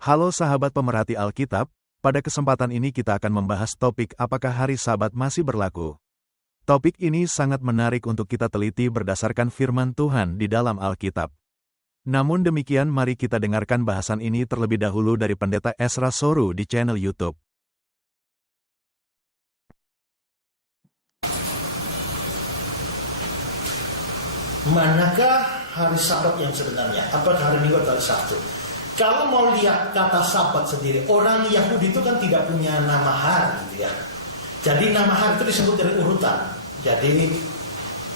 Halo sahabat pemerhati Alkitab, pada kesempatan ini kita akan membahas topik apakah hari Sabat masih berlaku. Topik ini sangat menarik untuk kita teliti berdasarkan firman Tuhan di dalam Alkitab. Namun demikian mari kita dengarkan bahasan ini terlebih dahulu dari Pendeta Ezra Soru di channel YouTube. Manakah hari Sabat yang sebenarnya? Apakah hari Minggu atau hari Sabtu? Kalau mau lihat kata Sabat sendiri, orang Yahudi itu kan tidak punya nama hari, gitu ya. Jadi nama hari itu disebut dari urutan. Jadi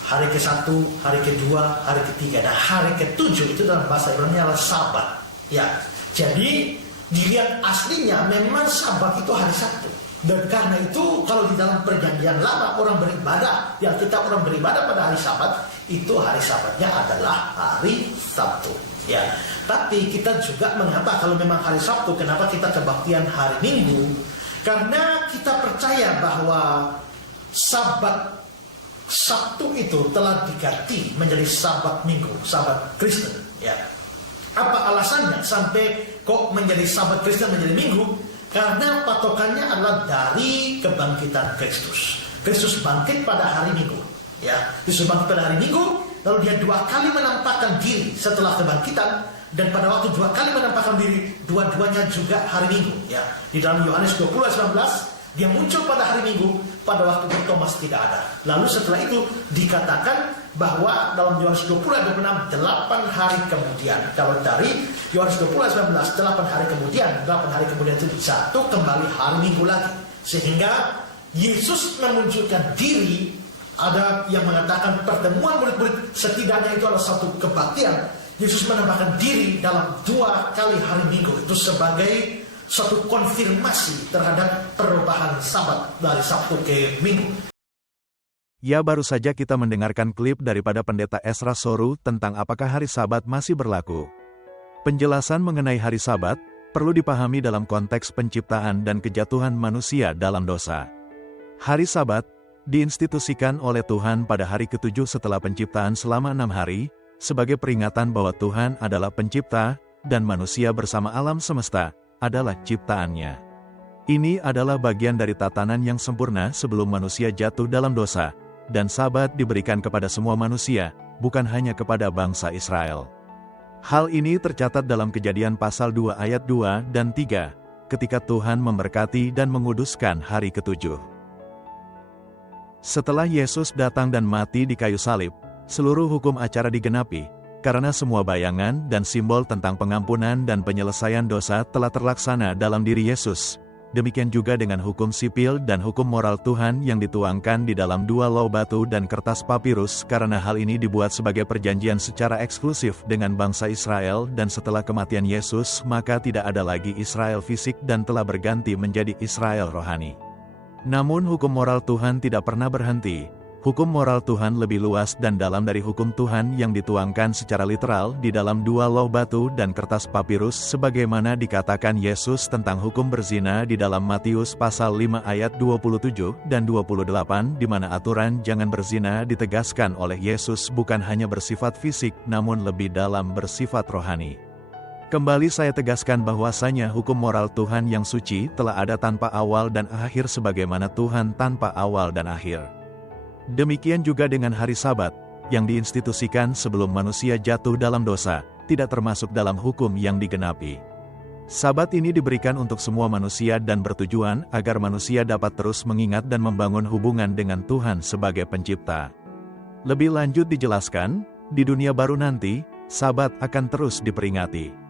hari ke-1, hari ke-2, hari ke-3, dan hari ke-7 itu dalam bahasa Ibrani adalah Sabat. Ya, jadi dilihat aslinya memang Sabat itu hari Sabtu. Dan karena itu kalau di dalam perjanjian lama orang beribadah, yang kita orang beribadah pada hari Sabat, itu hari Sabatnya adalah hari Sabtu. Ya, tapi kita juga mengapa kalau memang hari Sabtu, kenapa kita kebaktian hari Minggu? Karena kita percaya bahwa Sabat Sabtu itu telah diganti menjadi Sabat Minggu, Sabat Kristen. Ya, apa alasannya sampai kok menjadi Sabat Kristen menjadi Minggu? Karena patokannya adalah dari kebangkitan Kristus. Kristus bangkit pada hari Minggu. Ya, Kristus bangkit pada hari Minggu. Lalu dia 2 kali menampakkan diri setelah kebangkitan, dan pada waktu 2 kali menampakkan diri, dua-duanya juga hari Minggu. Ya, di dalam Yohanes 20:19 dia muncul pada hari Minggu pada waktu Thomas tidak ada. Lalu setelah itu dikatakan bahwa dalam Yohanes 20:26 8 hari kemudian. Kalau dari Yohanes 20:19 8 hari kemudian itu jatuh kembali hari Minggu lagi. Sehingga Yesus memunculkan diri. Ada yang mengatakan pertemuan murid-murid setidaknya itu adalah satu kebaktian. Yesus menambahkan diri dalam 2 kali hari Minggu itu sebagai satu konfirmasi terhadap perubahan Sabat dari Sabtu ke Minggu. Ya, baru saja kita mendengarkan klip daripada Pendeta Ezra Soru tentang apakah hari Sabat masih berlaku. Penjelasan mengenai hari Sabat perlu dipahami dalam konteks penciptaan dan kejatuhan manusia dalam dosa. Hari Sabat diinstitusikan oleh Tuhan pada hari ke-7 setelah penciptaan selama 6 hari, sebagai peringatan bahwa Tuhan adalah pencipta, dan manusia bersama alam semesta adalah ciptaannya. Ini adalah bagian dari tatanan yang sempurna sebelum manusia jatuh dalam dosa, dan Sabat diberikan kepada semua manusia, bukan hanya kepada bangsa Israel. Hal ini tercatat dalam Kejadian pasal 2 ayat 2 dan 3, ketika Tuhan memberkati dan menguduskan hari ke-7. Setelah Yesus datang dan mati di kayu salib, seluruh hukum acara digenapi, karena semua bayangan dan simbol tentang pengampunan dan penyelesaian dosa telah terlaksana dalam diri Yesus. Demikian juga dengan hukum sipil dan hukum moral Tuhan yang dituangkan di dalam 2 lou batu dan kertas papirus, karena hal ini dibuat sebagai perjanjian secara eksklusif dengan bangsa Israel, dan setelah kematian Yesus maka tidak ada lagi Israel fisik dan telah berganti menjadi Israel rohani. Namun hukum moral Tuhan tidak pernah berhenti. Hukum moral Tuhan lebih luas dan dalam dari hukum Tuhan yang dituangkan secara literal di dalam 2 lou batu dan kertas papirus, sebagaimana dikatakan Yesus tentang hukum berzina di dalam Matius pasal 5 ayat 27 dan 28, di mana aturan jangan berzina ditegaskan oleh Yesus bukan hanya bersifat fisik namun lebih dalam bersifat rohani. Kembali saya tegaskan bahwasanya hukum moral Tuhan yang suci telah ada tanpa awal dan akhir sebagaimana Tuhan tanpa awal dan akhir. Demikian juga dengan hari Sabat, yang diinstitusikan sebelum manusia jatuh dalam dosa, tidak termasuk dalam hukum yang digenapi. Sabat ini diberikan untuk semua manusia dan bertujuan agar manusia dapat terus mengingat dan membangun hubungan dengan Tuhan sebagai pencipta. Lebih lanjut dijelaskan, di dunia baru nanti, Sabat akan terus diperingati.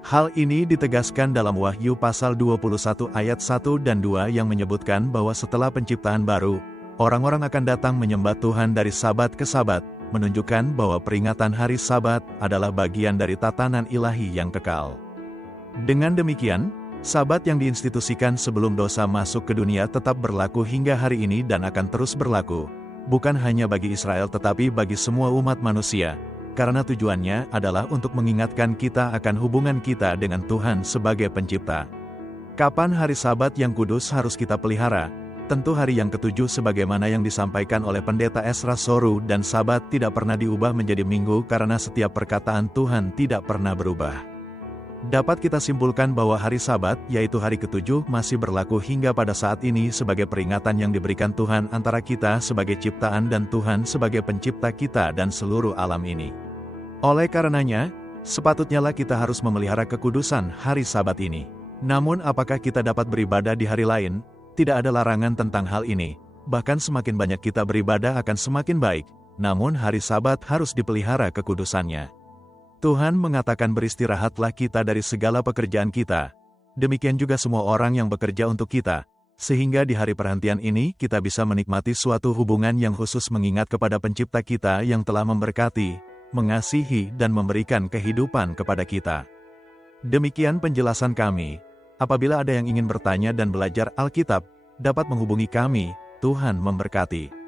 Hal ini ditegaskan dalam Wahyu pasal 21 ayat 1 dan 2 yang menyebutkan bahwa setelah penciptaan baru, orang-orang akan datang menyembah Tuhan dari Sabat ke Sabat, menunjukkan bahwa peringatan hari Sabat adalah bagian dari tatanan ilahi yang kekal. Dengan demikian, Sabat yang diinstitusikan sebelum dosa masuk ke dunia tetap berlaku hingga hari ini dan akan terus berlaku, bukan hanya bagi Israel tetapi bagi semua umat manusia. Karena tujuannya adalah untuk mengingatkan kita akan hubungan kita dengan Tuhan sebagai pencipta. Kapan hari Sabat yang kudus harus kita pelihara? Tentu hari yang ke-7 sebagaimana yang disampaikan oleh Pendeta Ezra Soru, dan Sabat tidak pernah diubah menjadi Minggu karena setiap perkataan Tuhan tidak pernah berubah. Dapat kita simpulkan bahwa hari Sabat, yaitu hari ketujuh, masih berlaku hingga pada saat ini sebagai peringatan yang diberikan Tuhan antara kita sebagai ciptaan dan Tuhan sebagai pencipta kita dan seluruh alam ini. Oleh karenanya, sepatutnyalah kita harus memelihara kekudusan hari Sabat ini. Namun apakah kita dapat beribadah di hari lain? Tidak ada larangan tentang hal ini. Bahkan semakin banyak kita beribadah akan semakin baik. Namun hari Sabat harus dipelihara kekudusannya. Tuhan mengatakan beristirahatlah kita dari segala pekerjaan kita. Demikian juga semua orang yang bekerja untuk kita. Sehingga di hari perhentian ini kita bisa menikmati suatu hubungan yang khusus mengingat kepada pencipta kita yang telah memberkati, mengasihi dan memberikan kehidupan kepada kita. Demikian penjelasan kami. Apabila ada yang ingin bertanya dan belajar Alkitab, dapat menghubungi kami. Tuhan memberkati.